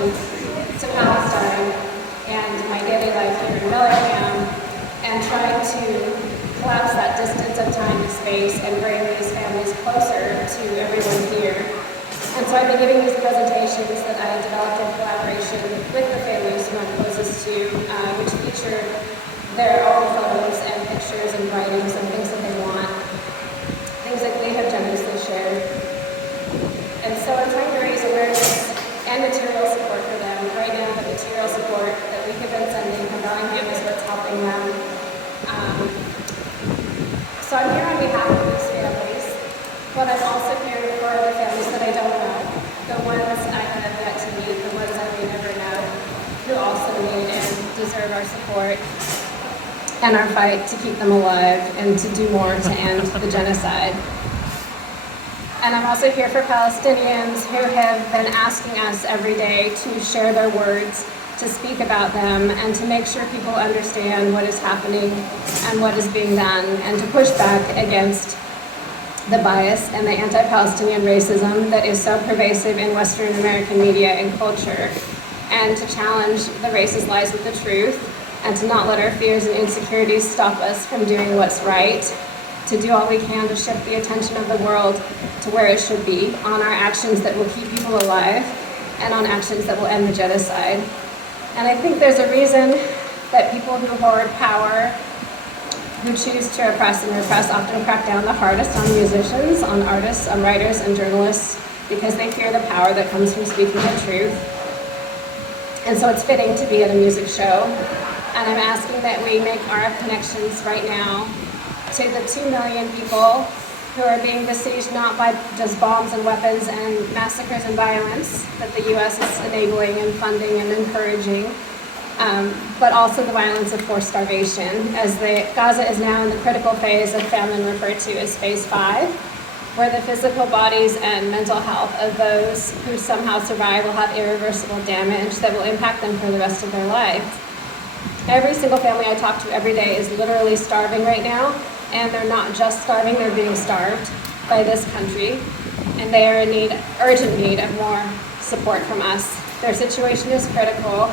connection to Palestine and my daily life here in Bellingham, and trying to collapse that distance of time and space and bring these families closer to everyone here. And so I've been giving these presentations that I developed in collaboration with the families who I'm closest to, which feature their own photos and pictures and writings and things that they want, things that they have generously shared. And so I'm trying to raise awareness and material support for them. Right now, the material support that we have been sending from Bellingham is what's helping them. So I'm here on behalf of these families, but I'm also here for the families that I don't know, the ones I have yet to meet, the ones I may never know, who also need and deserve our support and our fight to keep them alive and to do more to end the genocide. And I'm also here for Palestinians who have been asking us every day to share their words, to speak about them, and to make sure people understand what is happening and what is being done, and to push back against the bias and the anti-Palestinian racism that is so pervasive in Western American media and culture, and to challenge the racist lies with the truth, and to not let our fears and insecurities stop us from doing what's right, to do all we can to shift the attention of the world to where it should be, on our actions that will keep people alive, and on actions that will end the genocide. And I think there's a reason that people who hoard power, who choose to oppress and repress, often crack down the hardest on musicians, on artists, on writers, and journalists, because they fear the power that comes from speaking the truth. And so it's fitting to be at a music show. And I'm asking that we make our connections right now to the 2 million people who are being besieged not by just bombs and weapons and massacres and violence that the U.S. is enabling and funding and encouraging, but also the violence of forced starvation, as Gaza is now in the critical phase of famine referred to as phase 5, where the physical bodies and mental health of those who somehow survive will have irreversible damage that will impact them for the rest of their lives. Every single family I talk to every day is literally starving right now, and they're not just starving, they're being starved by this country, and they are in urgent need of more support from us. Their situation is critical.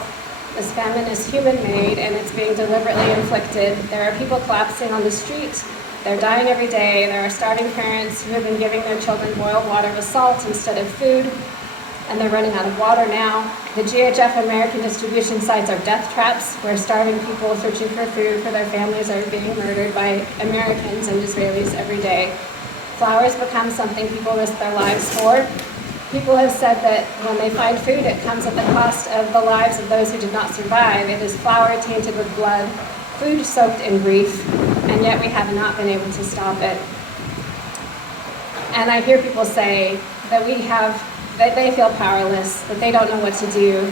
This famine is human-made, and it's being deliberately inflicted. There are people collapsing on the street. They're dying every day. There are starving parents who have been giving their children boiled water with salt instead of food, and they're running out of water now. The GHF American distribution sites are death traps where starving people searching for food for their families are being murdered by Americans and Israelis every day. Flowers become something people risk their lives for. People have said that when they find food, it comes at the cost of the lives of those who did not survive. It is flour tainted with blood, food soaked in grief, and yet we have not been able to stop it. And I hear people say that they feel powerless, that they don't know what to do,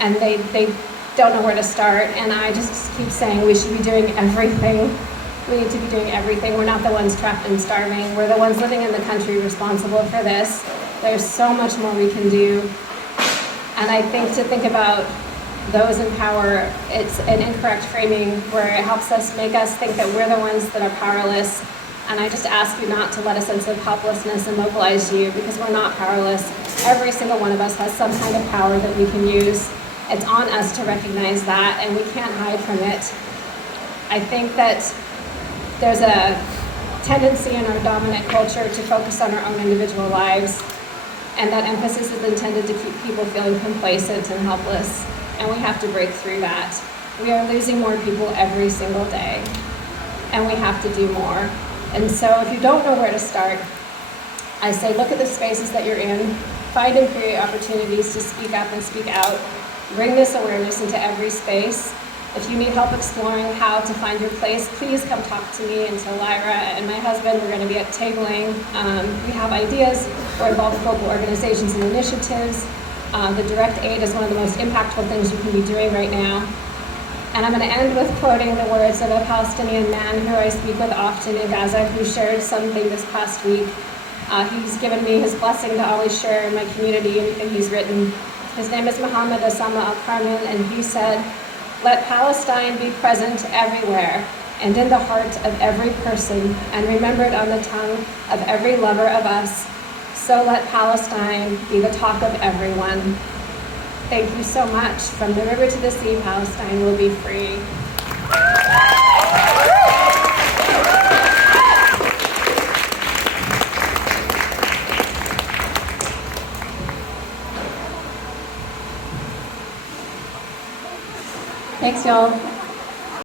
and they don't know where to start. And I just keep saying we should be doing everything. We need to be doing everything. We're not the ones trapped and starving. We're the ones living in the country responsible for this. There's so much more we can do. And I think to think about those in power, it's an incorrect framing where it helps make us think that we're the ones that are powerless. And I just ask you not to let a sense of helplessness immobilize you, because we're not powerless. Every single one of us has some kind of power that we can use. It's on us to recognize that, and we can't hide from it. I think that there's a tendency in our dominant culture to focus on our own individual lives, and that emphasis is intended to keep people feeling complacent and helpless, and we have to break through that. We are losing more people every single day, and we have to do more. And so if you don't know where to start, I say look at the spaces that you're in, find and create opportunities to speak up and speak out, bring this awareness into every space. If you need help exploring how to find your place, please come talk to me and to Lyra and my husband. We're going to be at tabling. We have ideas. We're involved with local organizations and initiatives. The direct aid is one of the most impactful things you can be doing right now. And I'm going to end with quoting the words of a Palestinian man who I speak with often in Gaza, who shared something this past week. He's given me his blessing to always share in my community anything he's written. His name is Muhammad Osama Al-Karman, and he said, "Let Palestine be present everywhere and in the heart of every person, and remembered on the tongue of every lover of us. So let Palestine be the talk of everyone." Thank you so much. From the river to the sea, Palestine will be free. Thanks, y'all.